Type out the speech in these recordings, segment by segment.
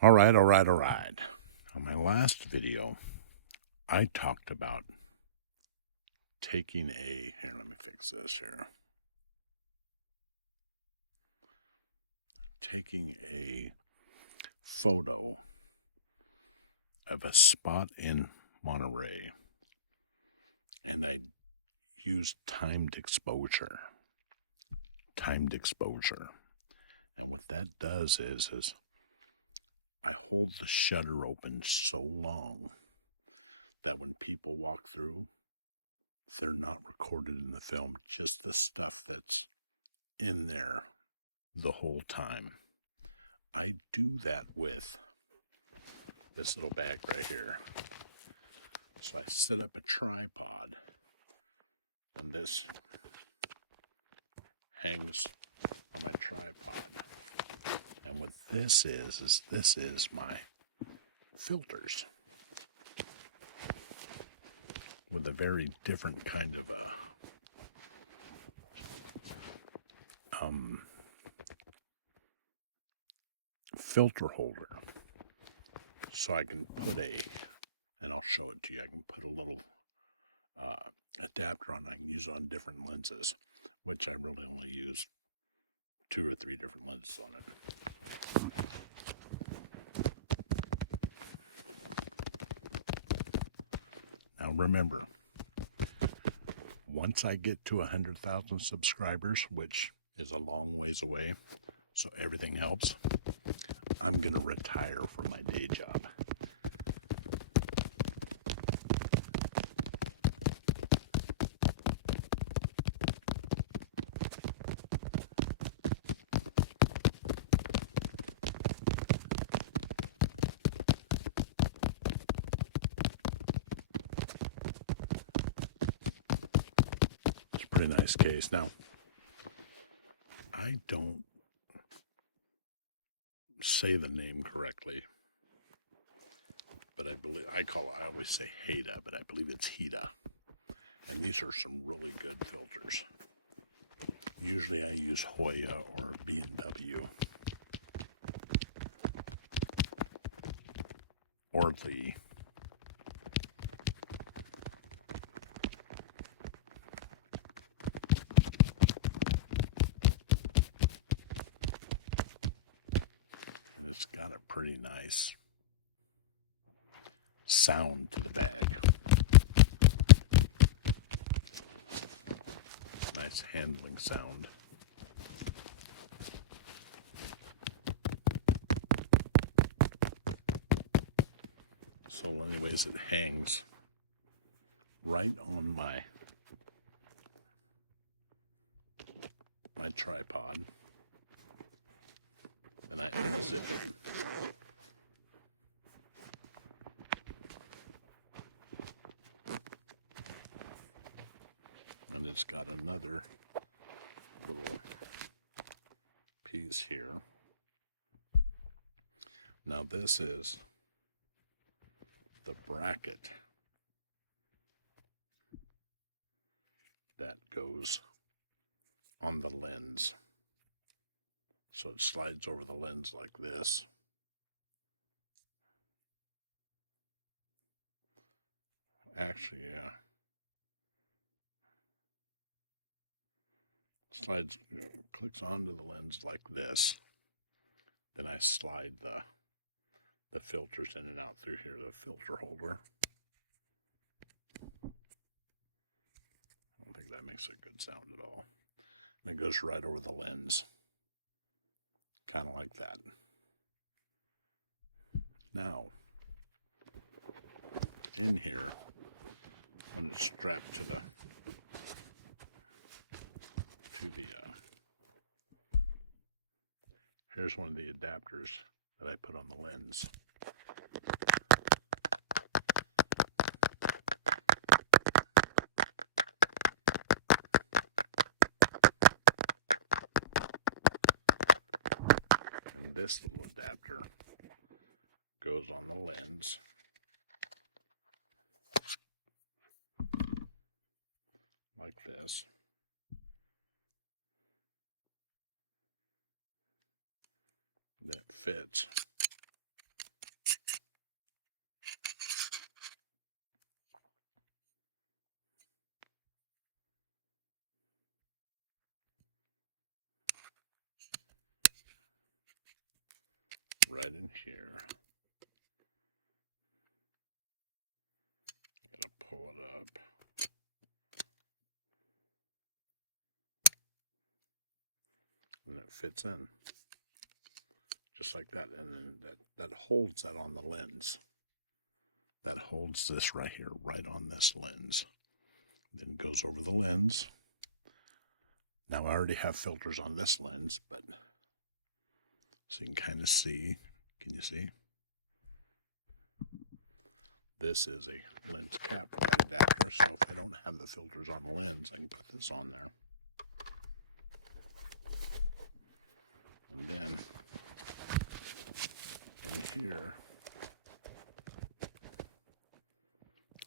All right, all right, all right. On my last video, I talked about taking here, let me fix this here. Taking a photo of a spot in Monterey, and I used timed exposure. Timed exposure. And what that does is I hold the shutter open so long that when people walk through, they're not recorded in the film, just the stuff that's in there the whole time. I do that with this little bag right here. So I set up a tripod, and this hangs my tripod. And what this is my filters with a very different kind of filter holder. So I can put and I'll show it to you, I can put a little adapter on. I can use it on different lenses, which I really only use 2 or 3 different lenses on it. Now remember, once I get to 100,000 subscribers, which is a long ways away, so everything helps, I'm going to retire from my day job. It's a pretty nice case. Now, I don't say the name correctly, but I always say Heda, but I believe it's Heda. And these are some really good filters. Usually I use Hoya or B&W or Lee. It's got a pretty nice sound to the bag. Nice handling sound. So anyways, it hangs right on my tripod. And I can position. And it's got another little piece here. Now this is the bracket that goes on the lens. So it slides over the lens like this. Actually, yeah. Slides, clicks onto the lens like this. Then I slide the filters in and out through here, the filter holder. I don't think that makes a good sound at all. And it goes right over the lens. Kind of like that. Now, in here, I'm strapped to the here's one of the adapters that I put on the lens. And this little adapter goes on the lens. Like this. That fits fits in. Just like that. And then that holds that on the lens. That holds this right here, right on this lens. Then goes over the lens. Now I already have filters on this lens, but so you can kind of see. Can you see? This is a lens cap adapter, so if I don't have the filters on the lens, I can put this on there.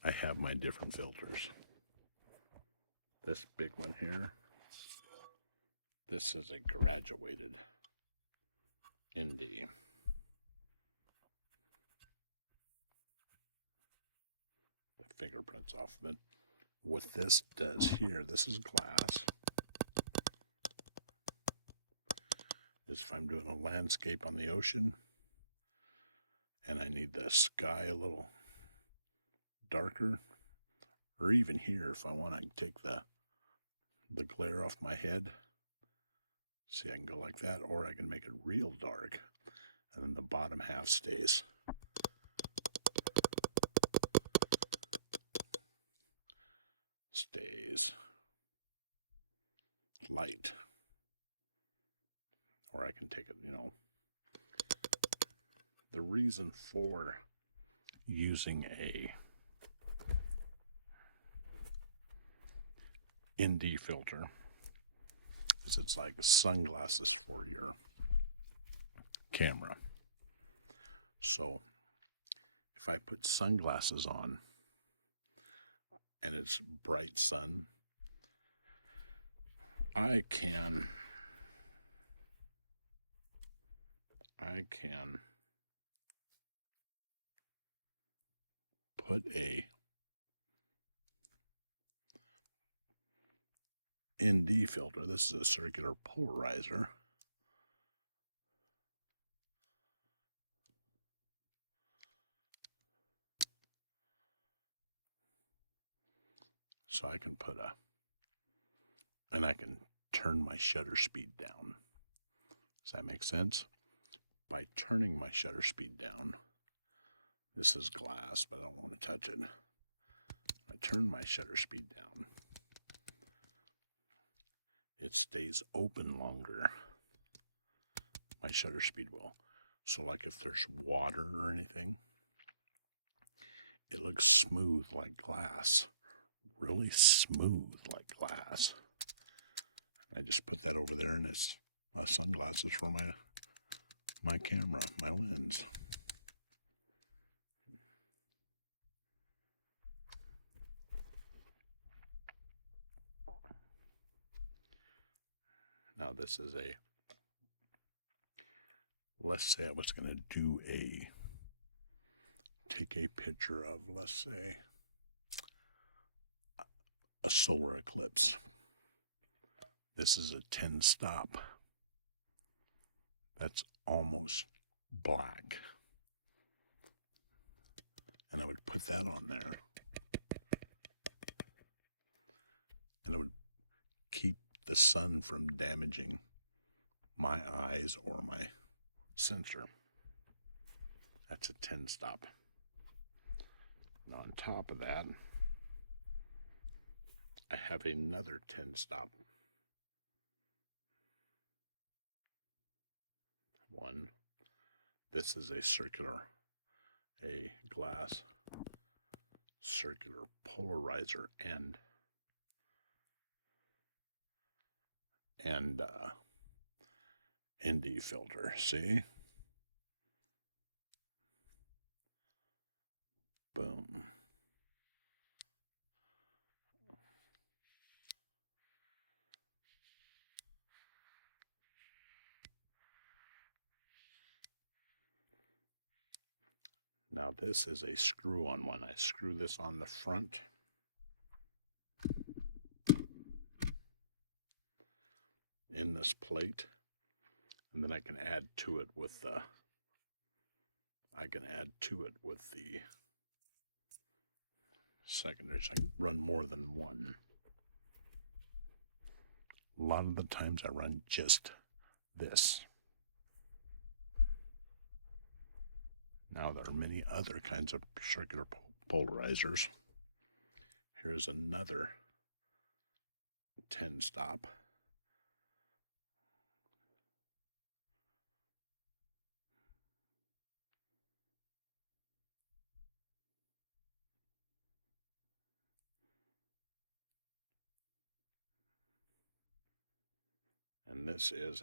I have my different filters. This big one here, this is a graduated ND. The fingerprints off of it. What this does here, this is glass, is if I'm doing a landscape on the ocean and I need the sky a little darker, or even here if I want to take the glare off my head. See, I can go like that, or I can make it real dark, and then the bottom half stays light. Or I can take it, the reason for using a ND filter is it's like sunglasses for your camera. So if I put sunglasses on and it's bright sun, I can put a ND filter. This is a circular polarizer. So I can and I can turn my shutter speed down. Does that make sense? By turning my shutter speed down, this is glass, but I don't want to touch it. I turn my shutter speed down. It stays open longer. My shutter speed will. So like if there's water or anything, it looks smooth like glass. Really smooth like glass. I just put that over there, and it's my sunglasses for my camera, my lens. Now this is let's say I was going to take a picture of, let's say, a solar eclipse. This is a 10 stop. That's almost black. And I would put that on there. And I would keep the sun from damaging my eyes or my sensor. That's a 10 stop. And on top of that, I have another 10 stop. One. This is a glass circular polarizer and ND filter. See? Boom. Now this is a screw-on one. I screw this on the front. In this plate. And then I can add to it with the secondaries. I can run more than one. A lot of the times I run just this. Now there are many other kinds of circular polarizers. Here's another 10 stop. And this is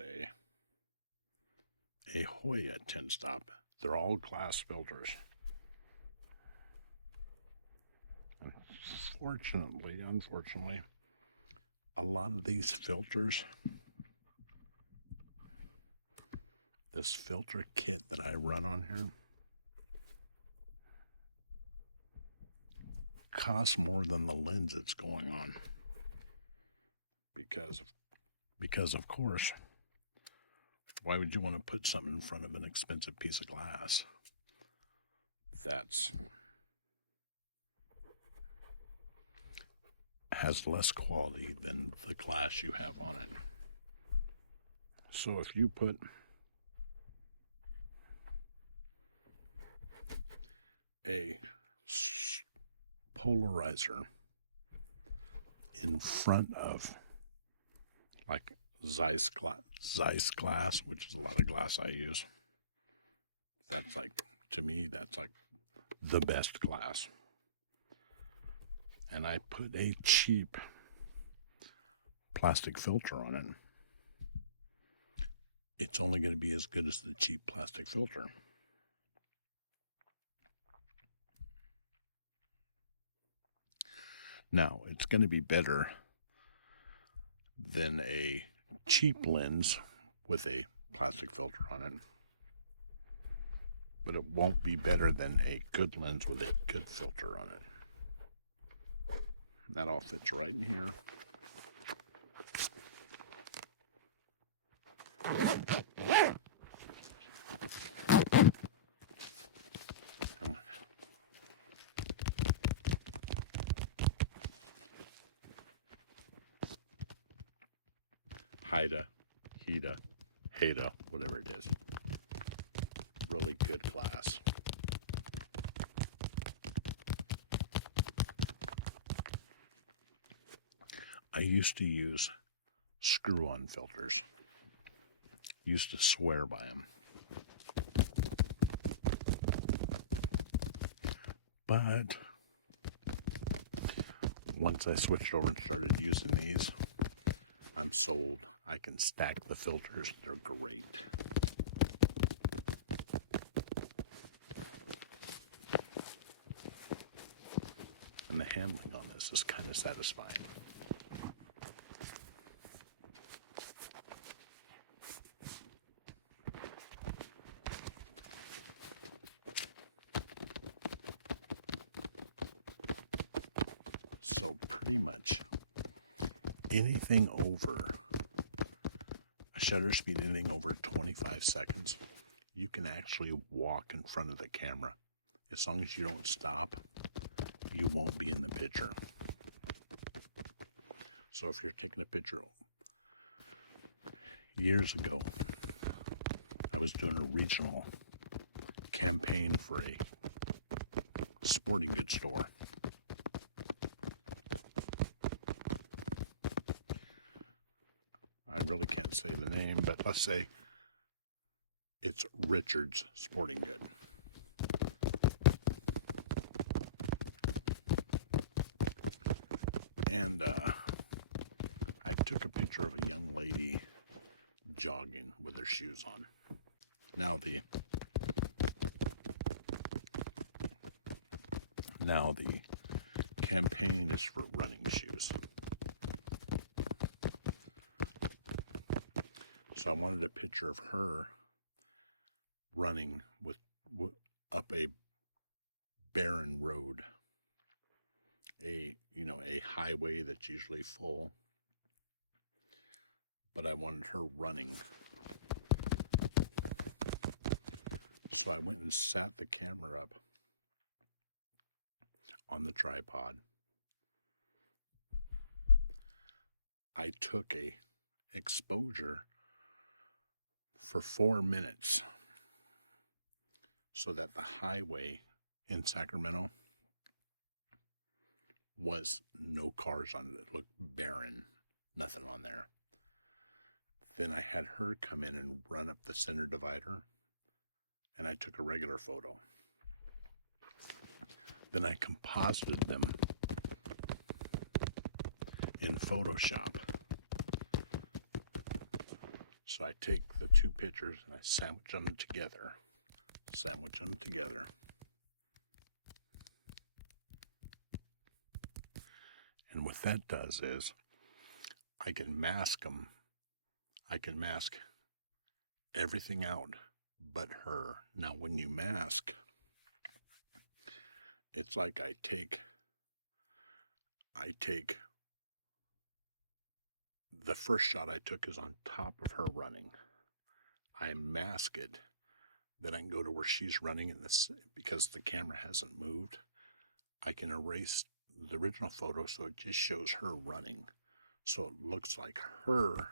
a Hoya 10 stop. They're all glass filters. Unfortunately, a lot of these filters, this filter kit that I run on here, costs more than the lens it's going on. Because of course, why would you want to put something in front of an expensive piece of glass that's has less quality than the glass you have on it? So if you put a polarizer in front of like Zeiss glass, which is a lot of glass I use, that's like, to me, that's like the best glass. And I put a cheap plastic filter on it, it's only going to be as good as the cheap plastic filter. Now, it's going to be better than a cheap lens with a plastic filter on it, but it won't be better than a good lens with a good filter on it. That all fits right here. Hada, whatever it is. Really good glass. I used to use screw-on filters. Used to swear by them. But once I switched over and started using these, I'm sold. I can stack the filters. They're great. And the handling on this is kind of satisfying. So pretty much anything over a shutter speed, anything over 25 seconds, you can actually walk in front of the camera. As long as you don't stop, you won't be in the picture. So if you're taking a picture, years ago, I was doing a regional campaign for a sporting goods store. I really can't say the name, but let's say it's Richard's Sporting Goods. I took a picture of a young lady jogging with her shoes on. Now the campaign is for running shoes. So I wanted a picture of her running with up a barren road, a highway that's usually full, but I wanted her running. So I went and sat the camera up on the tripod. I took a exposure for 4 minutes so that the highway in Sacramento was no cars on it. It looked barren, nothing on there. Then I had her come in and run up the center divider, and I took a regular photo. Then I composited them in Photoshop. So I take the two pictures and I sandwich them together. And what that does is I can mask them. I can mask everything out but her. Now when you mask, it's like I take the first shot I took is on top of her running. I mask it. Then I can go to where she's running in this, because the camera hasn't moved. I can erase the original photo so it just shows her running. So it looks like her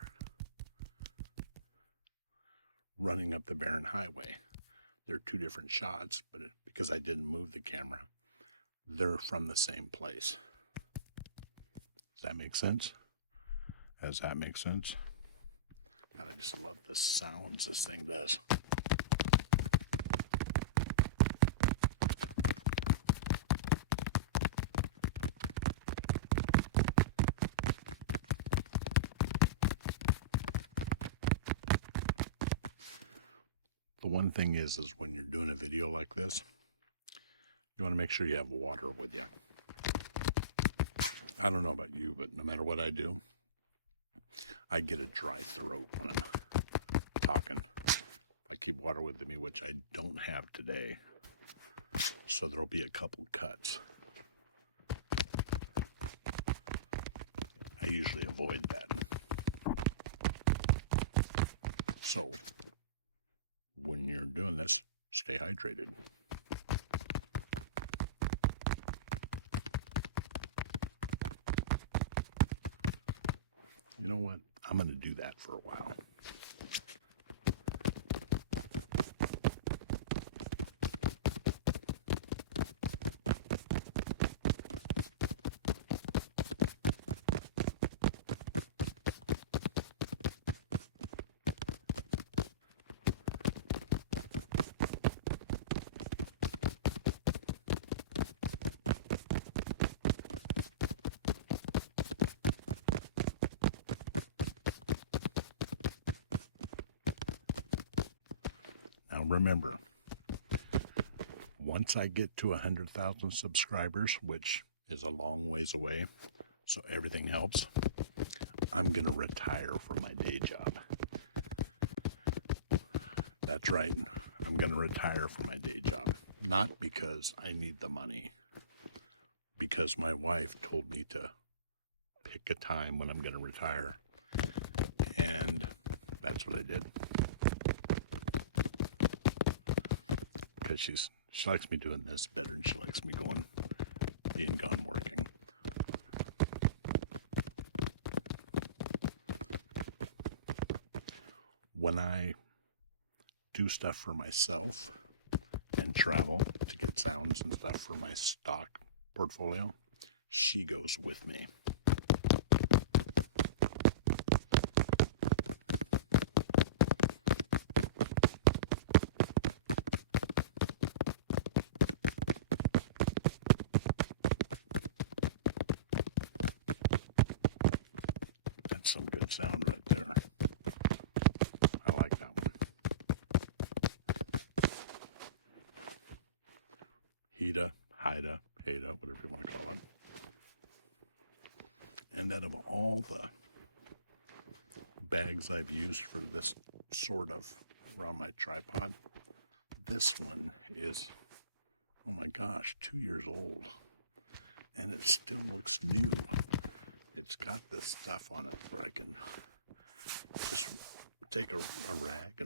running up the barren highway. They're two different shots, but because I didn't move the camera, they're from the same place. Does that make sense? Does that make sense? I just love the sounds this thing does. The one thing is when you're doing a video like this, you want to make sure you have water with you. I don't know about you, but no matter what I do, I get a dry throat when I'm talking. I keep water with me, which I don't have today. So there'll be a couple cuts. I usually avoid that. So when you're doing this, stay hydrated. You know what? I'm going to do that for a while. Now remember, once I get to 100,000 subscribers, which is a long ways away, so everything helps, I'm going to retire from my day job. That's right. I'm going to retire from my day job. Not because I need the money, because my wife told me to pick a time when I'm going to retire, and that's what I did. Because she likes me doing this better. She likes me being gone working. When I do stuff for myself and travel to get sounds and stuff for my stock portfolio, she goes with me. Some good sound right there. I like that one. Hida, Haida, whatever you want to call it. And out of all the bags I've used for this sort of around my tripod, this one is, oh my gosh, 2 years old. And it still looks beautiful. It's got this stuff on it where I can just take a rag